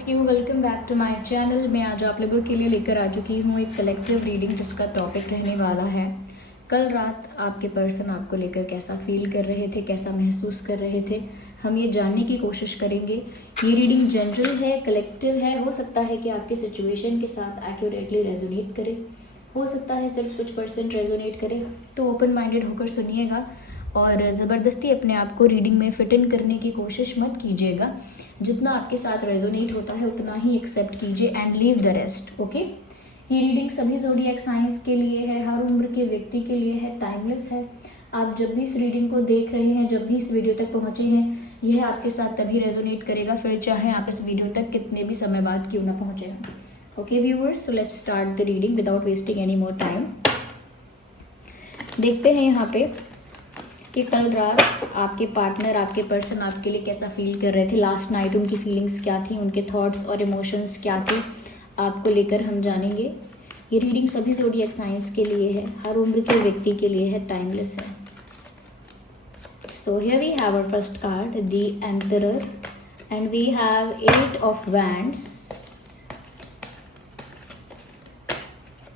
Of you, welcome back to my channel. मैं आज आप लोगों के लिए लेकर आ चुकी हूँ एक कलेक्टिव रीडिंग जिसका टॉपिक रहने वाला है कल रात आपके पर्सन आपको लेकर कैसा फील कर रहे थे, कैसा महसूस कर रहे थे। हम ये जानने की कोशिश करेंगे। ये रीडिंग जनरल है, कलेक्टिव है। हो सकता है कि आपके सिचुएशन के साथ एक्यूरेटली रेजोनेट करे, हो सकता है सिर्फ कुछ % रेजोनेट करे। तो ओपन माइंडेड होकर सुनिएगा और ज़बरदस्ती अपने आप को रीडिंग में फिट इन करने की कोशिश मत कीजिएगा। जितना आपके साथ रेजोनेट होता है उतना ही एक्सेप्ट कीजिए and leave the rest. Okay, ये रीडिंग सभी ज़ोडिएक साइंस के लिए है, हर उम्र के व्यक्ति के लिए है, टाइमलेस है। आप जब भी इस रीडिंग को देख रहे हैं, जब भी इस वीडियो तक पहुँचे हैं, यह आपके साथ तभी रेजोनेट करेगा, फिर चाहे आप इस वीडियो तक कितने भी समय बाद क्यों ना पहुँचे हैं। Okay viewers, so let's start the reading without wasting any more time. देखते हैं यहाँ पे कि कल रात आपके पार्टनर, आपके पर्सन आपके लिए कैसा फील कर रहे थे। लास्ट नाइट उनकी फीलिंग्स क्या थी, उनके थॉट्स और इमोशंस क्या थे, आपको लेकर हम जानेंगे। ये रीडिंग सभी ज़ोडिएक साइंस के लिए है, हर उम्र के व्यक्ति के लिए है, टाइमलेस है। So here we have our first card, the emperor, and we have 8 of wands,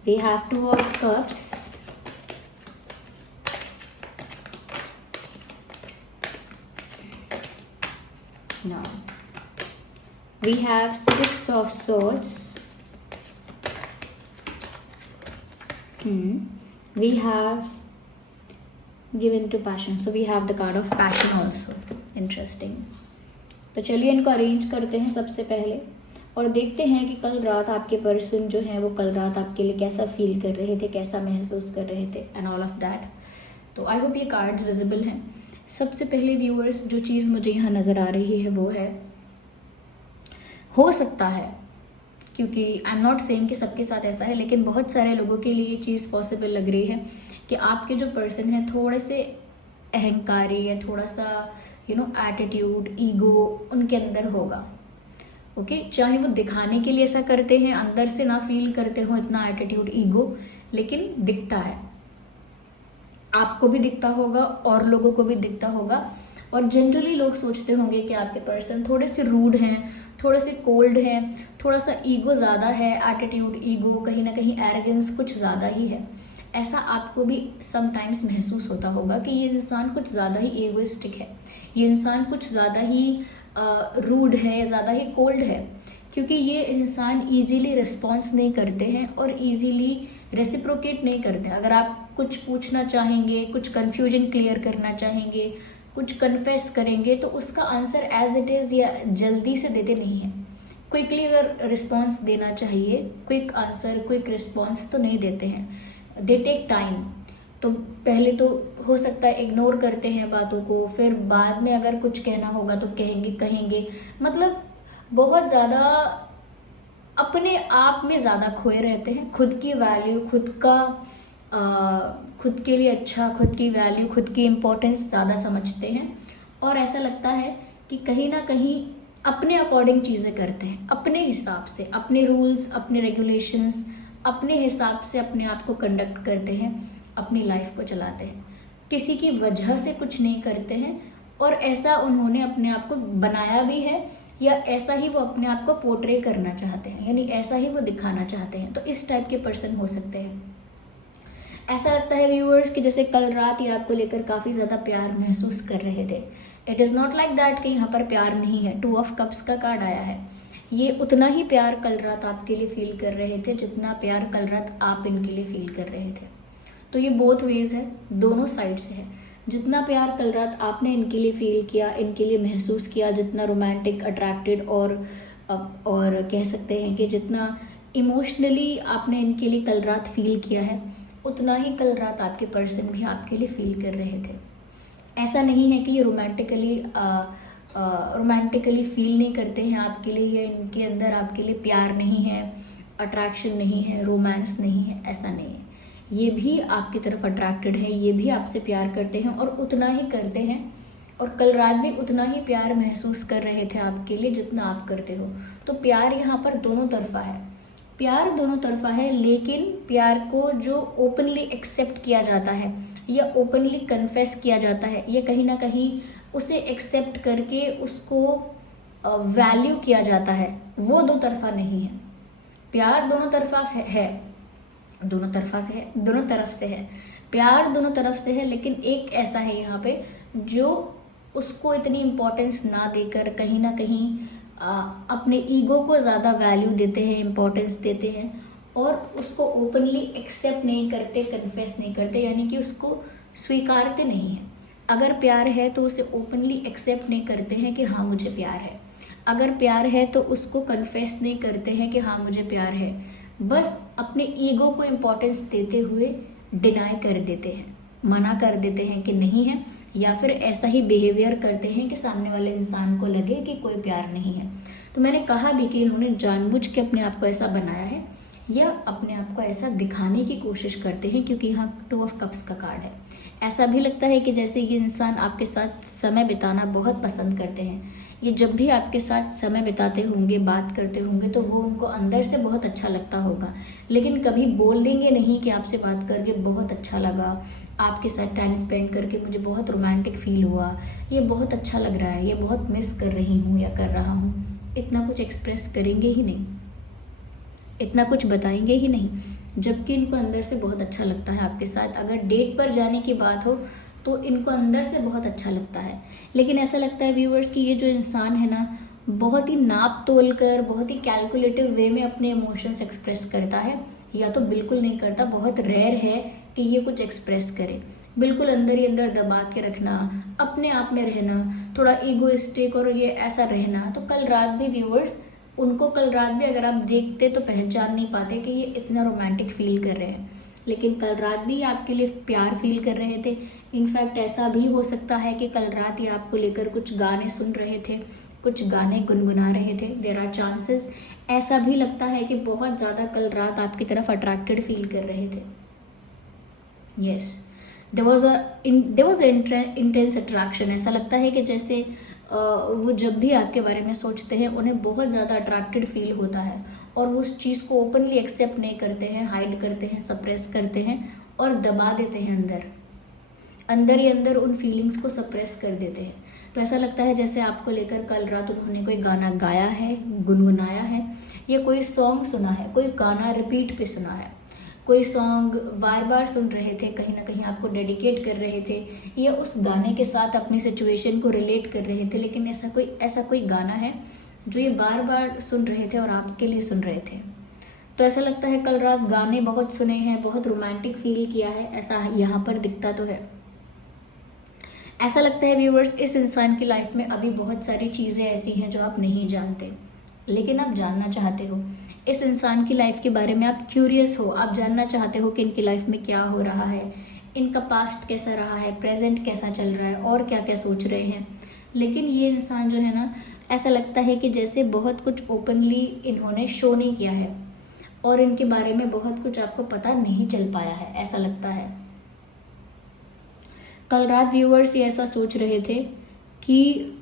we have 2 of cups, now we have 6 of swords, we have given to passion, so we have the card of passion also. Interesting. तो चलिए इनको arrange करते हैं सबसे पहले और देखते हैं कि कल रात आपके पर्सन जो है वो कल रात आपके लिए कैसा फील कर रहे थे, कैसा महसूस कर रहे थे एंड ऑल ऑफ दैट। तो आई होप ये कार्ड्स विजिबल हैं। सबसे पहले व्यूअर्स, जो चीज़ मुझे यहाँ नज़र आ रही है वो है, हो सकता है, क्योंकि आई एम नॉट सेइंग कि सबके साथ ऐसा है, लेकिन बहुत सारे लोगों के लिए ये चीज़ पॉसिबल लग रही है कि आपके जो पर्सन है थोड़े से अहंकारी है, थोड़ा सा एटीट्यूड, ईगो उनके अंदर होगा। ओके, चाहे वो दिखाने के लिए ऐसा करते हैं, अंदर से ना फील करते हो इतना एटीट्यूड, ईगो, लेकिन दिखता है, आपको भी दिखता होगा और लोगों को भी दिखता होगा। और जनरली लोग सोचते होंगे कि आपके पर्सन थोड़े से रूड हैं, थोड़े से कोल्ड हैं, थोड़ा सा ईगो ज़्यादा है, एटीट्यूड, ईगो, कहीं ना कहीं एरोगेंस कुछ ज़्यादा ही है। ऐसा आपको भी समटाइम्स महसूस होता होगा कि ये इंसान कुछ ज़्यादा ही ईगोइस्टिक है, ये इंसान कुछ ज़्यादा ही रूड है, ज़्यादा ही कोल्ड है, क्योंकि ये इंसान ईजीली रिस्पॉन्स नहीं करते हैं और ईजीली रेसिप्रोकेट नहीं करते। अगर आप कुछ पूछना चाहेंगे, कुछ कन्फ्यूजन क्लियर करना चाहेंगे, कुछ कन्फेस करेंगे, तो उसका आंसर एज इट इज़ या जल्दी से देते नहीं हैं। क्विकली अगर रिस्पॉन्स देना चाहिए, क्विक आंसर, क्विक रिस्पॉन्स तो नहीं देते हैं, दे टेक टाइम। तो पहले तो हो सकता है इग्नोर करते हैं बातों को, फिर बाद में अगर कुछ कहना होगा तो कहेंगे, मतलब बहुत ज़्यादा अपने आप में ज़्यादा खोए रहते हैं। खुद की वैल्यू, खुद के लिए अच्छा, खुद की वैल्यू, खुद की इम्पोर्टेंस ज़्यादा समझते हैं और ऐसा लगता है कि कहीं ना कहीं अपने अकॉर्डिंग चीज़ें करते हैं, अपने हिसाब से, अपने रूल्स, अपने रेगुलेशंस, अपने हिसाब से अपने आप को कंडक्ट करते हैं, अपनी लाइफ को चलाते हैं, किसी की वजह से कुछ नहीं करते हैं। और ऐसा उन्होंने अपने आप को बनाया भी है या ऐसा ही वो अपने आप को पोर्ट्रे करना चाहते हैं, यानी ऐसा ही वो दिखाना चाहते हैं। तो इस टाइप के पर्सन हो सकते हैं। ऐसा लगता है व्यूअर्स कि जैसे कल रात ये आपको लेकर काफ़ी ज़्यादा प्यार महसूस कर रहे थे। It is not like that कि यहाँ पर प्यार नहीं है। 2 ऑफ कप्स का कार्ड आया है। ये उतना ही प्यार कल रात आपके लिए फील कर रहे थे जितना प्यार कल रात आप इनके लिए फील कर रहे थे। तो ये बोथ वेज है, दोनों साइड से है। जितना प्यार कल रात आपने इनके लिए फील किया, इनके लिए महसूस किया, जितना रोमांटिक, अट्रैक्टेड और कह सकते हैं कि जितना इमोशनली आपने इनके लिए कल रात फील किया है, उतना ही कल रात आपके पर्सन भी आपके लिए फील कर रहे थे। ऐसा नहीं है कि ये रोमांटिकली फील नहीं करते हैं आपके लिए, या इनके अंदर आपके लिए प्यार नहीं है, अट्रैक्शन नहीं है, रोमांस नहीं है, ऐसा नहीं है। ये भी आपकी तरफ अट्रैक्टेड है, ये भी आपसे प्यार करते हैं और उतना ही करते हैं, और कल रात भी उतना ही प्यार महसूस कर रहे थे आपके लिए जितना आप करते हो। तो प्यार यहाँ पर दोनों तरफा है, प्यार दोनों तरफा है, लेकिन प्यार को जो ओपनली एक्सेप्ट किया जाता है या ओपनली कन्फेस किया जाता है, ये कहीं ना कहीं उसे एक्सेप्ट करके उसको वैल्यू किया जाता है वो दो तरफा नहीं है। प्यार दोनों तरफा से है, दोनों तरफ से है, प्यार दोनों तरफ से है, लेकिन एक ऐसा है यहाँ पे जो उसको इतनी इम्पोर्टेंस ना देकर कहीं ना कहीं अपने ईगो को ज़्यादा वैल्यू देते हैं, इम्पोर्टेंस देते हैं और उसको ओपनली एक्सेप्ट नहीं करते, कन्फेस नहीं करते, यानी कि उसको स्वीकारते नहीं हैं। अगर प्यार है तो उसे ओपनली एक्सेप्ट नहीं करते हैं कि हाँ मुझे प्यार है। अगर प्यार है तो उसको कन्फेस नहीं करते हैं कि हाँ मुझे प्यार है, बस अपने ईगो को इम्पोर्टेंस देते हुए डिनाई कर देते हैं, मना कर देते हैं कि नहीं है, या फिर ऐसा ही बिहेवियर करते हैं कि सामने वाले इंसान को लगे कि कोई प्यार नहीं है। तो मैंने कहा भी कि इन्होंने जानबूझ के अपने आप को ऐसा बनाया है या अपने आप को ऐसा दिखाने की कोशिश करते हैं, क्योंकि यहाँ 2 ऑफ कप्स का कार्ड है। ऐसा भी लगता है कि जैसे ये इंसान आपके साथ समय बिताना बहुत पसंद करते हैं। ये जब भी आपके साथ समय बिताते होंगे, बात करते होंगे, तो वो उनको अंदर से बहुत अच्छा लगता होगा, लेकिन कभी बोल देंगे नहीं कि आपसे बात करके बहुत अच्छा लगा, आपके साथ टाइम स्पेंड करके मुझे बहुत रोमांटिक फील हुआ, ये बहुत अच्छा लग रहा है, ये बहुत मिस कर रही हूँ या कर रहा हूँ। इतना कुछ एक्सप्रेस करेंगे ही नहीं, इतना कुछ बताएंगे ही नहीं, जबकि इनको अंदर से बहुत अच्छा लगता है आपके साथ। अगर डेट पर जाने की बात हो तो इनको अंदर से बहुत अच्छा लगता है, लेकिन ऐसा लगता है व्यूअर्स कि ये जो इंसान है ना, बहुत ही नाप तोल कर, बहुत ही कैलकुलेटिव वे में अपने इमोशंस एक्सप्रेस करता है, या तो बिल्कुल नहीं करता। बहुत रेयर है कि ये कुछ एक्सप्रेस करे। बिल्कुल अंदर ही अंदर दबा के रखना, अपने आप में रहना, थोड़ा ईगोइस्टिक और ये ऐसा रहना। तो कल रात भी व्यूअर्स, उनको कल रात भी अगर आप देखते तो पहचान नहीं पाते कि ये इतना रोमांटिक फील कर रहे हैं, लेकिन कल रात भी आपके लिए प्यार फील कर रहे थे। इनफैक्ट ऐसा भी हो सकता है कि कल रात ये आपको लेकर कुछ गाने सुन रहे थे, कुछ गाने गुनगुना रहे थे। There are chances. ऐसा भी लगता है कि बहुत ज़्यादा कल रात आपकी तरफ अट्रैक्टेड फील कर रहे थे। Yes, there was intense attraction. ऐसा लगता है कि जैसे वो जब भी आपके बारे में सोचते हैं उन्हें बहुत ज़्यादा अट्रैक्टेड फील होता है, और वो उस चीज़ को ओपनली एक्सेप्ट नहीं करते हैं, हाइड करते हैं, सप्रेस करते हैं और दबा देते हैं अंदर ही अंदर उन फीलिंग्स को सप्रेस कर देते हैं। तो ऐसा लगता है जैसे आपको लेकर कल रात उन्होंने कोई गाना गाया है, गुनगुनाया है, या कोई सॉन्ग सुना है, कोई गाना रिपीट पे सुना है, कोई सॉन्ग बार बार सुन रहे थे, कहीं ना कहीं आपको डेडिकेट कर रहे थे, या उस गाने के साथ अपनी सिचुएशन को रिलेट कर रहे थे। लेकिन ऐसा कोई गाना है जो ये बार बार सुन रहे थे और आपके लिए सुन रहे थे। तो ऐसा लगता है कल रात गाने बहुत सुने हैं, बहुत रोमांटिक फील किया है, ऐसा यहाँ पर दिखता तो है। ऐसा लगता है व्यूअर्स, इस इंसान की लाइफ में अभी बहुत सारी चीज़ें ऐसी हैं जो आप नहीं जानते, लेकिन आप जानना चाहते हो। इस इंसान की लाइफ के बारे में आप क्यूरियस हो, आप जानना चाहते हो कि इनकी लाइफ में क्या हो रहा है, इनका पास्ट कैसा रहा है, प्रेजेंट कैसा चल रहा है और क्या क्या सोच रहे हैं। लेकिन ये इंसान जो है ना, ऐसा लगता है कि जैसे बहुत कुछ ओपनली इन्होंने शो नहीं किया है और इनके बारे में बहुत कुछ आपको पता नहीं चल पाया है, ऐसा लगता है। कल रात व्यूअर्स ये ऐसा सोच रहे थे कि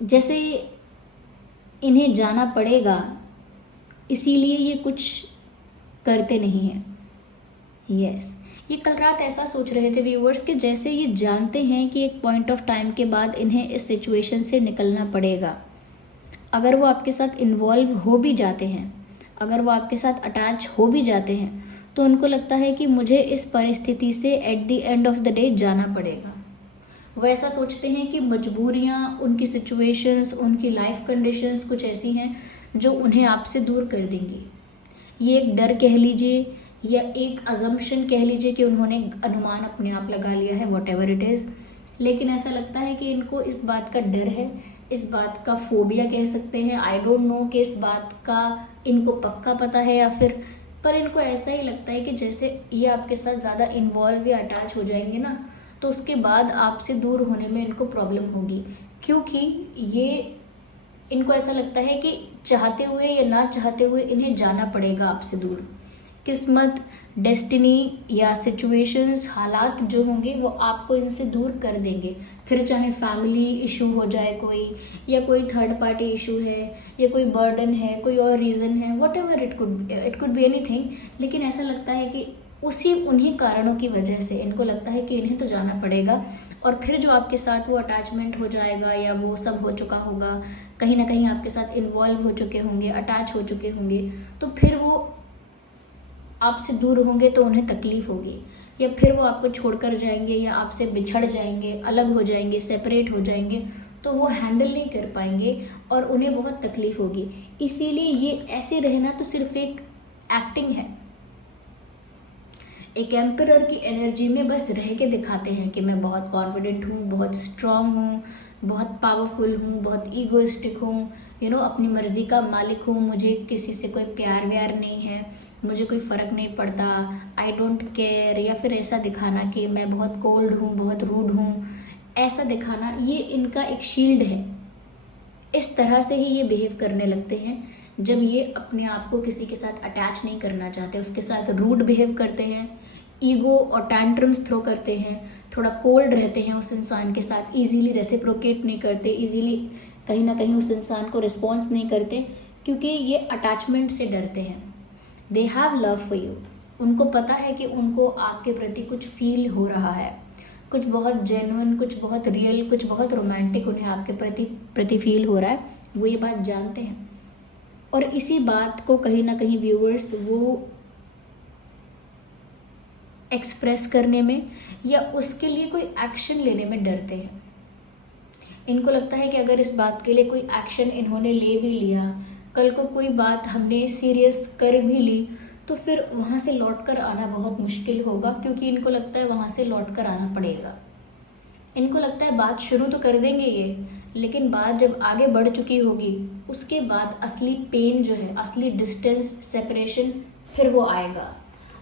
जैसे इन्हें जाना पड़ेगा, इसीलिए ये कुछ करते नहीं हैं। यस, ये कल रात ऐसा सोच रहे थे व्यूअर्स कि जैसे ये जानते हैं कि एक पॉइंट ऑफ टाइम के बाद इन्हें इस सिचुएशन से निकलना पड़ेगा। अगर वो आपके साथ इन्वॉल्व हो भी जाते हैं, अगर वो आपके साथ अटैच हो भी जाते हैं, तो उनको लगता है कि मुझे इस परिस्थिति से at the end of the day जाना पड़ेगा। वो ऐसा सोचते हैं कि मजबूरियाँ, उनकी सिचुएशंस, उनकी लाइफ कंडीशंस कुछ ऐसी हैं जो उन्हें आपसे दूर कर देंगी। ये एक डर कह लीजिए या एक अजम्पशन कह लीजिए कि उन्होंने अनुमान अपने आप लगा लिया है, वॉट एवर इट इज़। लेकिन ऐसा लगता है कि इनको इस बात का डर है, इस बात का फोबिया कह सकते हैं, आई डोंट नो कि इस बात का इनको पक्का पता है या फिर, पर इनको ऐसा ही लगता है कि जैसे ये आपके साथ ज़्यादा इन्वॉल्व या अटैच हो जाएंगे ना, तो उसके बाद आपसे दूर होने में इनको प्रॉब्लम होगी, क्योंकि ये इनको ऐसा लगता है कि चाहते हुए या ना चाहते हुए इन्हें जाना पड़ेगा आपसे दूर। किस्मत, डेस्टिनी या सिचुएशंस, हालात जो होंगे वो आपको इनसे दूर कर देंगे। फिर चाहे फैमिली इशू हो जाए कोई, या कोई थर्ड पार्टी इशू है, या कोई बर्डन है, कोई और रीज़न है, what ever it could be anything. लेकिन ऐसा लगता है कि उसी उन्हीं कारणों की वजह से इनको लगता है कि इन्हें तो जाना पड़ेगा, और फिर जो आपके साथ वो अटैचमेंट हो जाएगा या वो सब हो चुका होगा, कहीं ना कहीं आपके साथ इन्वॉल्व हो चुके होंगे, अटैच हो चुके होंगे, तो फिर वो आपसे दूर होंगे तो उन्हें तकलीफ होगी, या फिर वो आपको छोड़कर जाएंगे या आपसे बिछड़ जाएंगे, अलग हो जाएंगे, सेपरेट हो जाएंगे, तो वो हैंडल नहीं कर पाएंगे और उन्हें बहुत तकलीफ होगी। इसीलिए ये ऐसे रहना तो सिर्फ एक एक्टिंग है। एक एम्परर की एनर्जी में बस रह के दिखाते हैं कि मैं बहुत कॉन्फिडेंट हूँ, बहुत स्ट्रांग हूँ, बहुत पावरफुल हूँ, बहुत ईगोइस्टिक हूँ, अपनी मर्जी का मालिक हूँ, मुझे किसी से कोई प्यार व्यार नहीं है, मुझे कोई फ़र्क नहीं पड़ता, आई डोंट केयर, या फिर ऐसा दिखाना कि मैं बहुत कोल्ड हूँ, बहुत रूड हूँ, ऐसा दिखाना, ये इनका एक शील्ड है। इस तरह से ही ये बिहेव करने लगते हैं जब ये अपने आप को किसी के साथ अटैच नहीं करना चाहते, उसके साथ रूड बिहेव करते हैं, ईगो और टैंट्रम्स थ्रो करते हैं, थोड़ा कोल्ड रहते हैं उस इंसान के साथ, इजीली रेसिप्रोकेट नहीं करते, इजीली कहीं ना कहीं उस इंसान को रिस्पॉन्स नहीं करते, क्योंकि ये अटैचमेंट से डरते हैं। They have love for you, उनको पता है कि उनको आपके प्रति कुछ फील हो रहा है, कुछ बहुत जेन्युइन, कुछ बहुत रियल, कुछ बहुत रोमांटिक उन्हें आपके प्रति फील हो रहा है, वो ये बात जानते हैं। और इसी बात को कहीं ना कहीं व्यूअर्स वो एक्सप्रेस करने में या उसके लिए कोई एक्शन लेने में डरते हैं। इनको लगता है कि अगर इस बात के लिए कोई एक्शन इन्होंने ले भी लिया, कल को कोई बात हमने सीरियस कर भी ली, तो फिर वहाँ से लौट कर आना बहुत मुश्किल होगा, क्योंकि इनको लगता है वहाँ से लौट कर आना पड़ेगा। इनको लगता है बात शुरू तो कर देंगे ये, लेकिन बात जब आगे बढ़ चुकी होगी उसके बाद असली पेन जो है, असली डिस्टेंस, सेपरेशन, फिर वो आएगा।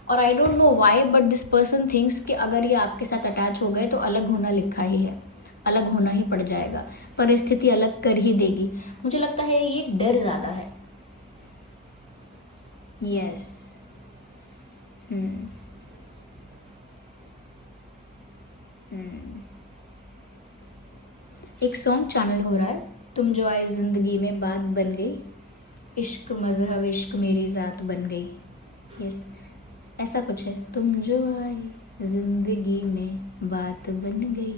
और I don't know why but this person thinks कि अगर ये आपके साथ अटैच हो गए तो अलग होना लिखा ही है, अलग होना ही पड़ जाएगा, परिस्थिति अलग कर ही देगी। मुझे लगता है ये डर ज़्यादा है। यस एक सॉन्ग चैनल हो रहा है, तुम जो आए जिंदगी में बात बन गई, इश्क मजहब इश्क मेरी ज़ात बन गई। यस ऐसा कुछ है, तुम जो आए जिंदगी में बात बन गई।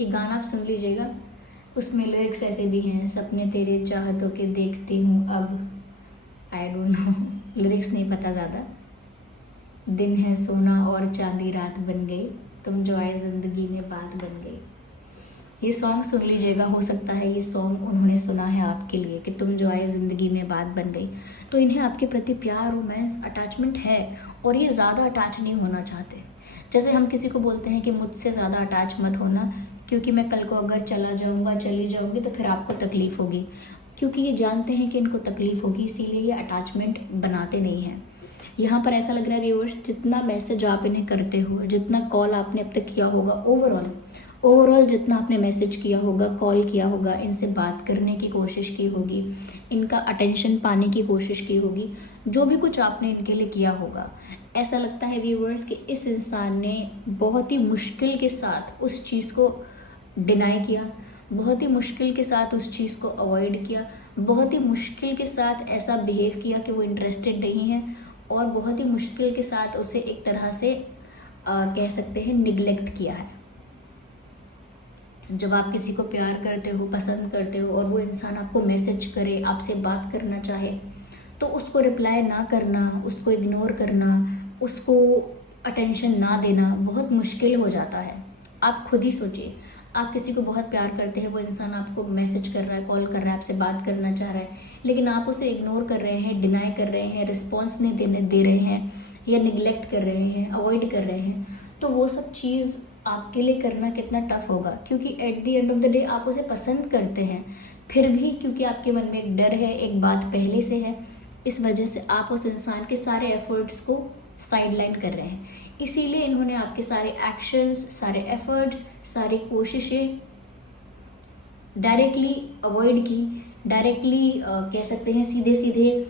ये गाना आप सुन लीजिएगा, उसमें लिरिक्स ऐसे भी हैं, सपने तेरे चाहतों के देखती हूँ अब, आई डोंट नो लिरिक्स नहीं पता ज़्यादा, दिन है सोना और चांदी रात बन गई, तुम जो आए ज़िंदगी में बात बन गई। ये सॉन्ग सुन लीजिएगा, हो सकता है ये सॉन्ग उन्होंने सुना है आपके लिए कि तुम जो आए ज़िंदगी में बात बन गई। तो इन्हें आपके प्रति प्यार, रोमांस, अटैचमेंट है, और ये ज़्यादा अटैच नहीं होना चाहते। जैसे हम किसी को बोलते हैं कि मुझसे ज़्यादा अटैच मत होना, क्योंकि मैं कल को अगर चला जाऊँगा, चली जाऊँगी तो फिर आपको तकलीफ़ होगी। क्योंकि ये जानते हैं कि इनको तकलीफ़ होगी, इसीलिए ये अटैचमेंट बनाते नहीं हैं। यहाँ पर ऐसा लग रहा है व्यूअर्स, जितना मैसेज आप इन्हें करते हो, जितना कॉल आपने अब तक किया होगा, ओवरऑल जितना आपने मैसेज किया होगा, कॉल किया होगा, इनसे बात करने की कोशिश की होगी, इनका अटेंशन पाने की कोशिश की होगी, जो भी कुछ आपने इनके लिए किया होगा, ऐसा लगता है व्यूअर्स कि इस इंसान ने बहुत ही मुश्किल के साथ उस चीज़ को डिनाई किया, बहुत ही मुश्किल के साथ उस चीज़ को अवॉइड किया, बहुत ही मुश्किल के साथ ऐसा बिहेव किया कि वो इंटरेस्टेड नहीं है, और बहुत ही मुश्किल के साथ उसे एक तरह से कह सकते हैं निगलेक्ट किया है। जब आप किसी को प्यार करते हो, पसंद करते हो, और वो इंसान आपको मैसेज करे, आपसे बात करना चाहे, तो उसको रिप्लाई ना करना, उसको इग्नोर करना, उसको अटेंशन ना देना बहुत मुश्किल हो जाता है। आप खुद ही सोचिए, आप किसी को बहुत प्यार करते हैं, वो इंसान आपको मैसेज कर रहा है, कॉल कर रहा है, आपसे बात करना चाह रहा है, लेकिन आप उसे इग्नोर कर रहे हैं, डिनाई कर रहे हैं, रिस्पॉन्स नहीं दे रहे हैं, या निगलेक्ट कर रहे हैं, अवॉइड कर रहे हैं, तो वो सब चीज़ आपके लिए करना कितना टफ होगा। क्योंकि at the end of the day आप उसे पसंद करते हैं, फिर भी क्योंकि आपके मन में एक डर है, एक बात पहले से है, इस वजह से आप उस इंसान के सारे एफर्ट्स को साइडलाइन कर रहे हैं। इसीलिए इन्होंने आपके सारे एक्शंस, सारे एफर्ट्स, सारी कोशिशें डायरेक्टली अवॉइड की, डायरेक्टली कह सकते हैं सीधे सीधे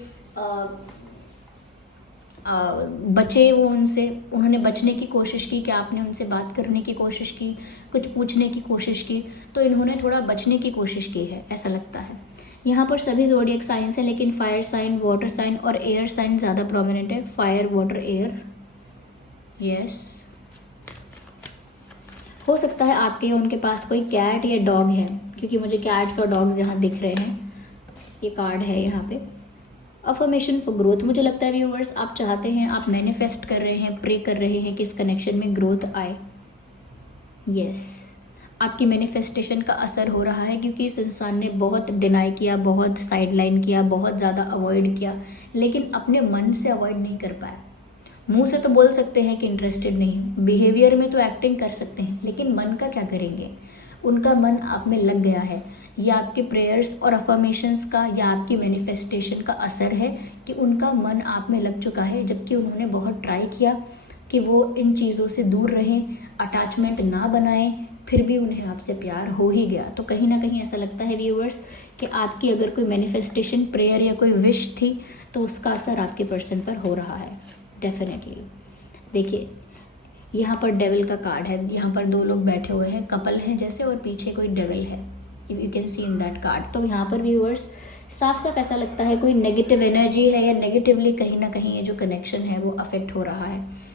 बचे वो उनसे, उन्होंने बचने की कोशिश की कि आपने उनसे बात करने की कोशिश की, कुछ पूछने की कोशिश की, तो इन्होंने थोड़ा बचने की कोशिश की है, ऐसा लगता है। यहाँ पर सभी ज़ोडिएक साइंस हैं, लेकिन फायर साइन, वाटर साइन और एयर साइन ज़्यादा प्रोमिनेंट है। Fire, water, air. यस, हो सकता है आपके या उनके पास कोई कैट या डॉग है, क्योंकि मुझे कैट्स और डॉग्स यहाँ दिख रहे हैं। ये कार्ड है यहाँ पे अफर्मेशन फॉर ग्रोथ। मुझे लगता है व्यूअर्स आप चाहते हैं, आप मैनिफेस्ट कर रहे हैं, प्रे कर रहे हैं कि इस कनेक्शन में ग्रोथ आए। यस, आपकी मैनिफेस्टेशन का असर हो रहा है, क्योंकि इस इंसान ने बहुत डिनाई किया, बहुत साइडलाइन किया, बहुत ज़्यादा अवॉइड किया, लेकिन अपने मन से अवॉइड नहीं कर पाया। मुंह से तो बोल सकते हैं कि इंटरेस्टेड नहीं, बिहेवियर में तो एक्टिंग कर सकते हैं, लेकिन मन का क्या करेंगे। उनका मन आप में लग गया है। या आपके प्रेयर्स और अफर्मेशंस का या आपकी मैनिफेस्टेशन का असर है कि उनका मन आप में लग चुका है, जबकि उन्होंने बहुत ट्राई किया कि वो इन चीज़ों से दूर रहें, अटैचमेंट ना बनाएं, फिर भी उन्हें आपसे प्यार हो ही गया। तो कहीं ना कहीं ऐसा लगता है व्यूअर्स कि आपकी अगर कोई मैनिफेस्टेशन, प्रेयर या कोई विश थी, तो उसका असर आपके पर्सन पर हो रहा है डेफिनेटली। देखिए यहाँ पर डेविल का कार्ड है, यहाँ पर दो लोग बैठे हुए हैं, कपल हैं जैसे, और पीछे कोई डेविल है, you can see in that card. तो यहाँ पर व्यूअर्स साफ साफ ऐसा लगता है कोई नेगेटिव एनर्जी है, या नेगेटिवली कहीं ना कहीं ये जो कनेक्शन है वो अफेक्ट हो रहा है।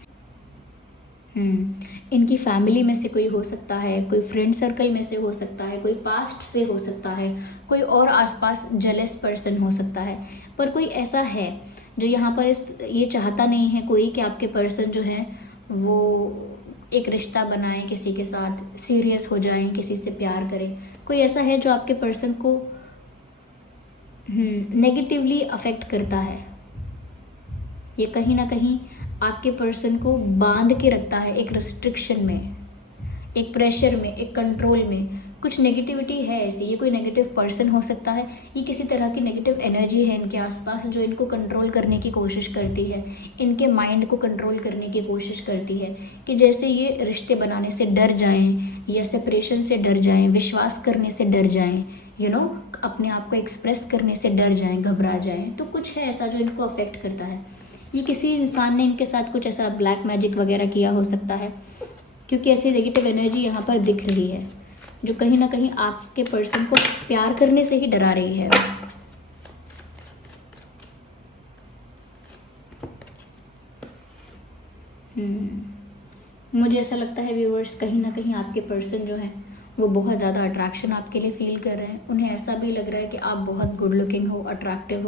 इनकी फैमिली में से कोई हो सकता है, कोई फ्रेंड सर्कल में से हो सकता है, कोई पास्ट से हो सकता है, कोई और आसपास जेलस पर्सन हो सकता है, पर कोई ऐसा है जो यहाँ पर ये चाहता नहीं है कोई कि आपके पर्सन जो है वो एक रिश्ता बनाए, किसी के साथ सीरियस हो जाएं, किसी से प्यार करें। कोई ऐसा है जो आपके पर्सन को नेगेटिवली अफेक्ट करता है। ये कहीं ना कहीं आपके पर्सन को बांध के रखता है एक रिस्ट्रिक्शन में, एक प्रेशर में, एक कंट्रोल में। कुछ नेगेटिविटी है ऐसी, ये कोई नेगेटिव पर्सन हो सकता है, ये किसी तरह की नेगेटिव एनर्जी है इनके आसपास जो इनको कंट्रोल करने की कोशिश करती है, इनके माइंड को कंट्रोल करने की कोशिश करती है कि जैसे ये रिश्ते बनाने से डर जाएं, या सेपरेशन से डर जाएं, विश्वास करने से डर जाएं, अपने आप को एक्सप्रेस करने से डर जाएं, घबरा जाएं। तो कुछ है ऐसा जो इनको अफेक्ट करता है। ये किसी इंसान ने इनके साथ कुछ ऐसा ब्लैक मैजिक वगैरह किया हो सकता है, क्योंकि ऐसी नेगेटिव एनर्जी यहाँ पर दिख रही है जो कहीं ना कहीं आपके पर्सन को प्यार करने से ही डरा रही है। मुझे ऐसा लगता है व्यूअर्स कहीं ना कहीं आपके पर्सन जो है वो बहुत ज़्यादा अट्रैक्शन आपके लिए फील कर रहे हैं। उन्हें ऐसा भी लग रहा है कि आप बहुत गुड लुकिंग हो, अट्रैक्टिव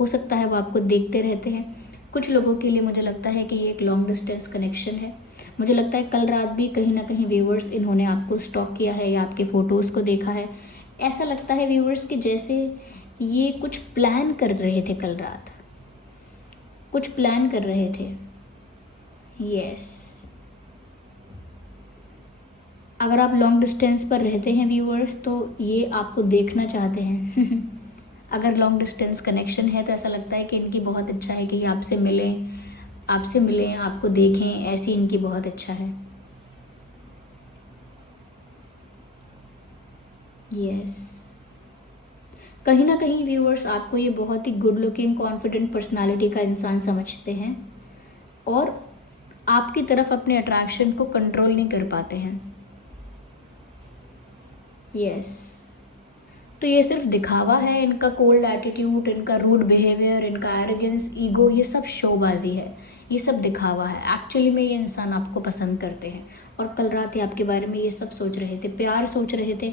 हो सकता है वो आपको देखते रहते हैं। कुछ लोगों के लिए मुझे लगता है कि ये एक लॉन्ग डिस्टेंस कनेक्शन है। मुझे लगता है कल रात भी कहीं ना कहीं व्यूअर्स इन्होंने आपको स्टॉक किया है या आपके फ़ोटोज़ को देखा है। ऐसा लगता है व्यूअर्स कि जैसे ये कुछ प्लान कर रहे थे, कल रात कुछ प्लान कर रहे थे। यस, अगर आप लॉन्ग डिस्टेंस पर रहते हैं व्यूअर्स तो ये आपको देखना चाहते हैं। अगर लॉन्ग डिस्टेंस कनेक्शन है तो ऐसा लगता है कि इनकी बहुत इच्छा है कि आपसे मिलें, आपको देखें, ऐसी इनकी बहुत इच्छा है। यस, कहीं ना कहीं व्यूअर्स आपको ये बहुत ही गुड लुकिंग, कॉन्फिडेंट पर्सनालिटी का इंसान समझते हैं और आपकी तरफ अपने अट्रैक्शन को कंट्रोल नहीं कर पाते हैं। यस, तो ये सिर्फ दिखावा है, इनका कोल्ड एटीट्यूड, इनका रूड बिहेवियर, इनका एरोगेंस, ईगो, ये सब शोबाजी है, ये सब दिखावा है। एक्चुअली में ये इंसान आपको पसंद करते हैं और कल रात ही आपके बारे में ये सब सोच रहे थे, प्यार सोच रहे थे,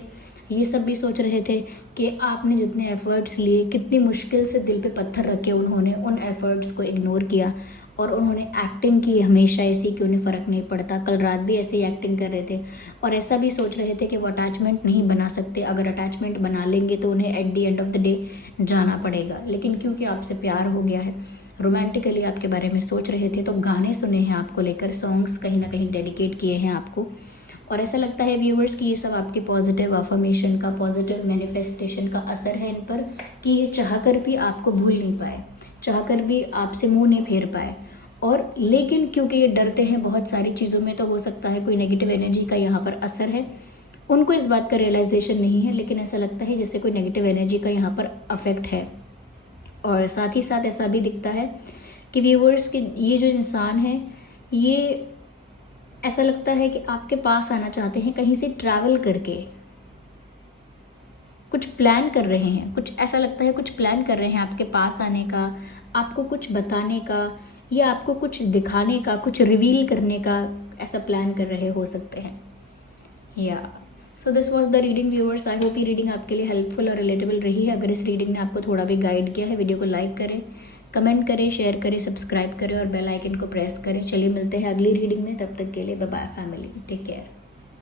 ये सब भी सोच रहे थे कि आपने जितने एफर्ट्स लिए, कितनी मुश्किल से दिल पे पत्थर रखे उन्होंने, उन एफर्ट्स को इग्नोर किया और उन्होंने एक्टिंग की हमेशा ऐसी कि उन्हें फ़र्क नहीं पड़ता। कल रात भी ऐसे ही एक्टिंग कर रहे थे और ऐसा भी सोच रहे थे कि वो अटैचमेंट नहीं बना सकते, अगर अटैचमेंट बना लेंगे तो उन्हें at the end of the day जाना पड़ेगा। लेकिन क्योंकि आपसे प्यार हो गया है, रोमांटिकली आपके बारे में सोच रहे थे, तो गाने सुने हैं आपको लेकर, सॉन्ग्स कहीं ना कहीं डेडिकेट किए हैं आपको। और ऐसा लगता है व्यूअर्स कि ये सब आपके पॉजिटिव अफर्मेशन का, पॉजिटिव मैनिफेस्टेशन का असर है इन पर, कि ये चाहकर भी आपको भूल नहीं पाए, चाहकर भी आपसे मुंह नहीं फेर पाए। और लेकिन क्योंकि ये डरते हैं बहुत सारी चीज़ों में, तो हो सकता है कोई नेगेटिव एनर्जी का यहाँ पर असर है। उनको इस बात का रियलाइजेशन नहीं है, लेकिन ऐसा लगता है जैसे कोई नेगेटिव एनर्जी का यहाँ पर अफेक्ट है। और साथ ही साथ ऐसा भी दिखता है कि व्यूअर्स के ये जो इंसान है, ये ऐसा लगता है कि आपके पास आना चाहते हैं, कहीं से ट्रैवल करके कुछ प्लान कर रहे हैं, कुछ ऐसा लगता है कुछ प्लान कर रहे हैं आपके पास आने का, आपको कुछ बताने का, ये आपको कुछ दिखाने का, कुछ रिवील करने का ऐसा प्लान कर रहे हो सकते हैं। या so this was the reading viewers. I hope ये रीडिंग आपके लिए हेल्पफुल और रिलेटेबल रही है। अगर इस रीडिंग ने आपको थोड़ा भी गाइड किया है, वीडियो को लाइक करें, कमेंट करें, शेयर करें, सब्सक्राइब करें और बेल आइकन को प्रेस करें। चलिए मिलते हैं अगली रीडिंग में, तब तक के लिए bye bye family, take care.